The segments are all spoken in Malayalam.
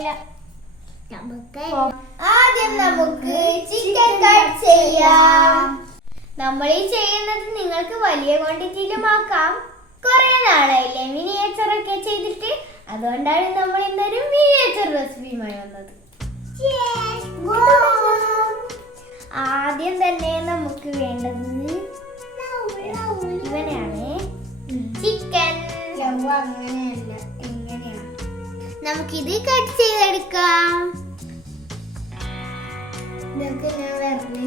കുഴപ്പമില്ല. ആദ്യം നമുക്ക് ചിക്കൻ കട്ട് ചെയ്യാം. നമ്മൾ ഈ ചെയ്യുന്നത് നിങ്ങൾക്ക് വലിയ ക്വാണ്ടിറ്റിയിലും ആക്കാം. കുറെ നാളായില്ലേ മിനിയേച്ചർ ഒക്കെ ചെയ്തിട്ട്, അതുകൊണ്ടാണ് നമ്മൾ ഇന്നൊരു മിനിയേച്ചർ റെസിപ്പിയുമായി വന്നത്. ആദ്യം തന്നെ നമുക്ക് വേണ്ടത് ഇവനാണ്, ചിക്കൻ. അങ്ങനെയല്ല, എങ്ങനെയാണ് നമുക്കിത് കട്ട് ചെയ്തെടുക്കാം. ഇതൊക്കെ ഞാൻ വെറുതെ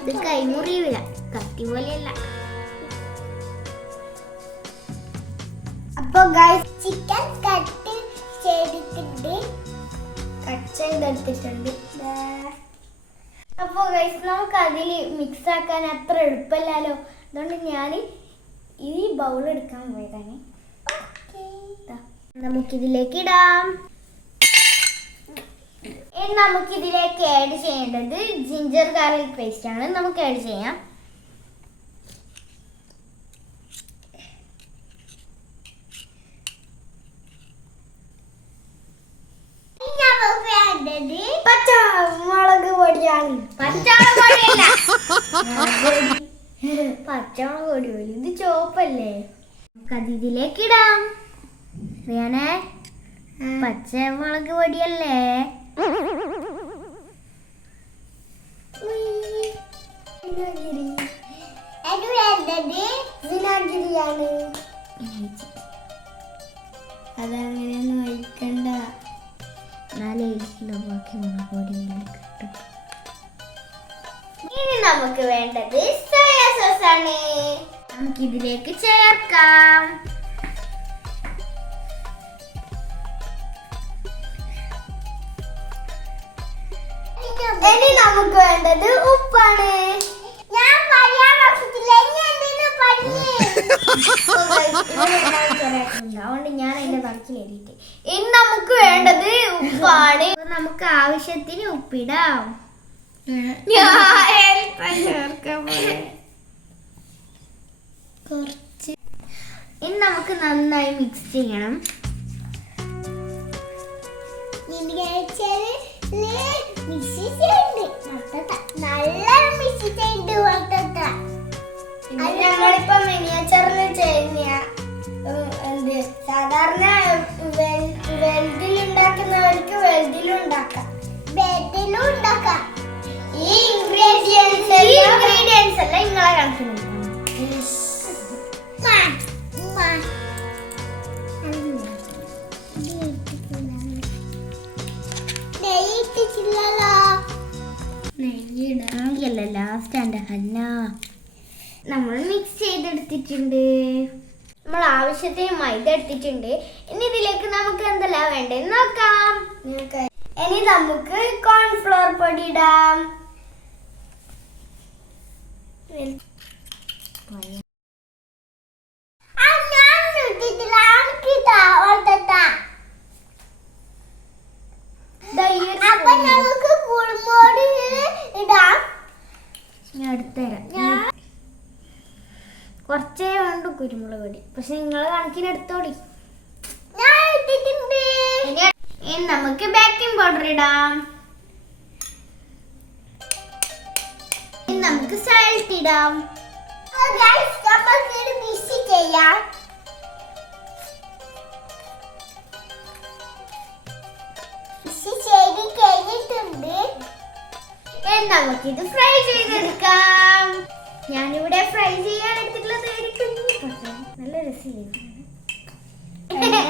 ഇത് കൈമുറിയില്ല, കത്തി പോലെയല്ല. അപ്പൊ ഗൈസ് ചിക്കൻ കട്ട് ചെയ്തെടുത്തിട്ടുണ്ട്. അപ്പൊ ഗൈസ് നമുക്ക് അതിൽ മിക്സ് ആക്കാൻ അത്ര എളുപ്പമല്ലല്ലോ, അതുകൊണ്ട് ഞാൻ ഈ ബൗൾ എടുക്കാൻ പോയതാണ്. നമുക്കിതിലേക്ക് ഇടാം. ഇനി നമുക്കിതിലേക്ക് ആഡ് ചെയ്യേണ്ടത് ജിഞ്ചർ ഗാർലിക് പേസ്റ്റ് ആണ്. നമുക്ക് ആഡ് ചെയ്യാം. പച്ചമുളക് പൊടിയാണ്. പച്ചമുളക് പൊടിയല്ല, പച്ചമുളക് പൊടി പോലും. ഇത് ചോപ്പല്ലേ, നമുക്കത് ഇതിലേക്ക് ഇടാം. അറിയാനേ, പച്ചമുളക് പൊടിയല്ലേ. വിനാഗിരിയാണ്. അതങ്ങനെയൊന്നും ഒഴിക്കണ്ട, എന്നാലേ ബാക്കി മുളക് പൊടിയിലേക്ക് കിട്ടും. ഇനി നമുക്ക് വേണ്ടത് സോയാ സോസ് ആണ്. നമുക്കിതിലേക്ക് ചേർക്കാം. ഇനി നമുക്ക് വേണ്ടത് ഉപ്പാണ്. ഞാൻ അതുകൊണ്ട് ഞാൻ അതിന്റെ തറക്കിലേറിയിട്ട്. ഇനി നമുക്ക് വേണ്ടത് ഉപ്പാണ്. നമുക്ക് ആവശ്യത്തിന് ഉപ്പിടാം. കുറച്ച്. ഇനി നമുക്ക് നന്നായി മിക്സ് ചെയ്യണം. ഞങ്ങളിപ്പോ മിനിയേച്ചറിൽ ചെയ്യുന്ന സാധാരണ വെൽഡിൽ ഉണ്ടാക്കുന്നവർക്ക് വെൽഡിലും ഉണ്ടാക്കാം, ബെഡിലും ഉണ്ടാക്കാം. ഈ ഇൻഗ്രീഡിയൻസ് എല്ലാം നിങ്ങളെ കണക്കിന് ലാസ്റ്റ് എൻ്റെ ഹന്ന നമ്മൾ മിക്സ് ചെയ്തെടുത്തിട്ടുണ്ട്. നമ്മൾ ആവശ്യത്തിന് മൈദ എടുത്തിട്ടുണ്ട്. ഇനി ഇതിലേക്ക് നമുക്ക് എന്തെല്ലാം വേണ്ടതെന്ന് നോക്കാം. ഇനി നമുക്ക് കോൺഫ്ലോർ പൊടി ഇടാം. കുറച്ചേ വേണ്ടു കുരുമുളക് പൊടി, പക്ഷെ നിങ്ങൾ കണക്കിന് എടുത്തോടി. ഇനി നമുക്ക് ബേക്കിംഗ് പൗഡർ ഇടാം. ഇനി നമുക്ക് സാൾട്ട് ഇടാം. മിക്സ് ചെയ്യാം. നമുക്കിത് ഫ്രൈ ചെയ്തെടുക്കാം. ഞാനിവിടെ ഫ്രൈ ചെയ്യാൻ എടുത്തിട്ടുള്ളത് നല്ല രസമാണ്.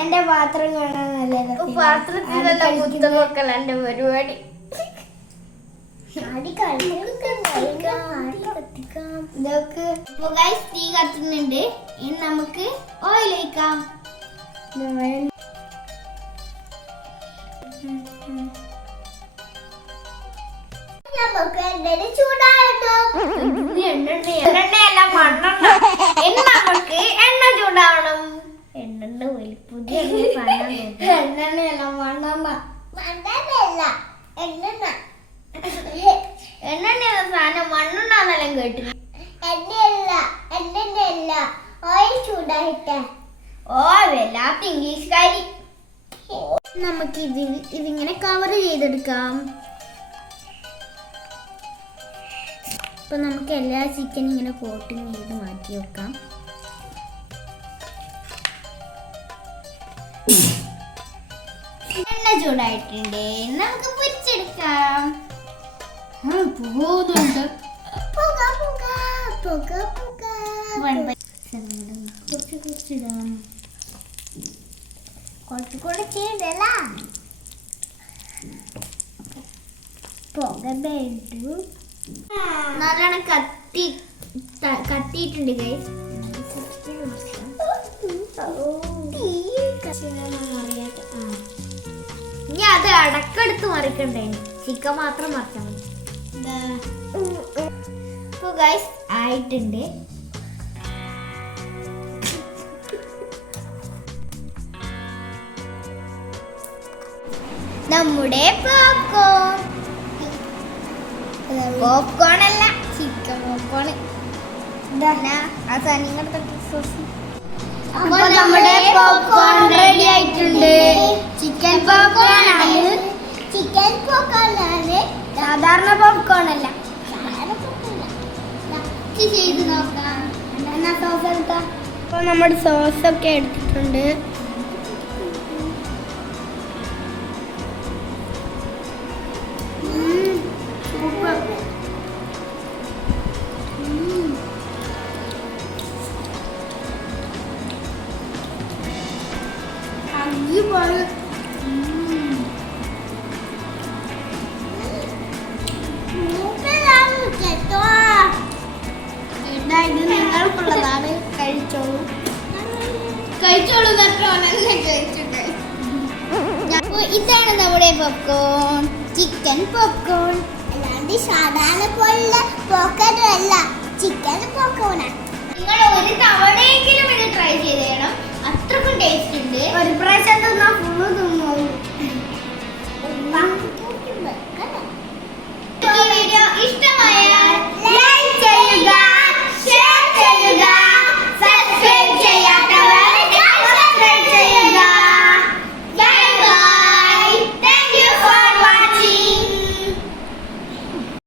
എന്റെ പാത്രം കാണാൻ നല്ല പാത്രത്തിലല്ല മുത്തമക്കൾ എന്റെ പരിപാടി. തീ കത്തുന്നുണ്ട്. ഇനി നമുക്ക് ഓയിൽ ഒഴിക്കാം. നമുക്ക് എണ്ണ ചൂടാവണം. എണ്ണ പുതിയ എണ്ണല്ല സാധനം മണ്ണുണ്ടാന്നെല്ലാം കേട്ടു. എണ്ണയല്ല ഓയിൽ ചൂടായിട്ടെ. ഓ വല്ലാത്ത ഇംഗ്ലീഷുകാരി. നമുക്ക് ഇതിങ്ങനെ കവർ ചെയ്തെടുക്കാം. ഇപ്പൊ നമുക്ക് എല്ലാ ചിക്കനും ഇങ്ങനെ കോട്ടിങ് ചെയ്ത് മാറ്റി വെക്കാം. എണ്ണ ചൂടായിട്ടുണ്ട്, നമുക്ക് പൊരിച്ചെടുക്കാം. നല്ലോണം കത്തിയിട്ടുണ്ട് ഗൈസ്. ഇനി അത് അടക്കെടുത്ത് മറിക്കണ്ടേ, ചിക്കൻ മാത്രം മറിച്ചാൽ മതി. ഇപ്പൊ ഗൈസ് ആയിട്ടുണ്ട്. നമ്മുടെ പോപ്കോൺ അല്ല, ചിക്കൻ പോപ്കോൺ. അപ്പൊ നമ്മുടെ പോപ്കോൺ റെഡി ആയിട്ടുണ്ട്. ചിക്കൻ പോപ്കോൺ ആണ്. ചിക്കൻ പോപ്കോൺ ആണ്, സാധാരണ പോപ്കോൺ അല്ല. ചെയ്ത് നോക്കാം. സോസ് എടുക്കാം. അപ്പൊ നമ്മുടെ സോസ് ഒക്കെ എടുത്തിട്ടുണ്ട്. ഇത് നിങ്ങൾക്കുള്ളതാണ്, കഴിച്ചോളൂ. ഇതാണ് നമ്മുടെ പോപ്കോൺ, ചിക്കൻ പോപ്കോൺ. അല്ലാണ്ട് സാധാരണ പോലുള്ള പോപ്കോൺ അല്ല, ചിക്കൻ പോപ്കോണാണ്. നിങ്ങൾ ഒരു തവണയെങ്കിലും ഇത് ട്രൈ ചെയ്യണം, അത്രക്കും ടേസ്റ്റ് ഉണ്ട്. ഒരു പ്രാവശ്യം തിന്നാ ഫുള്ള് തിന്നോളൂ.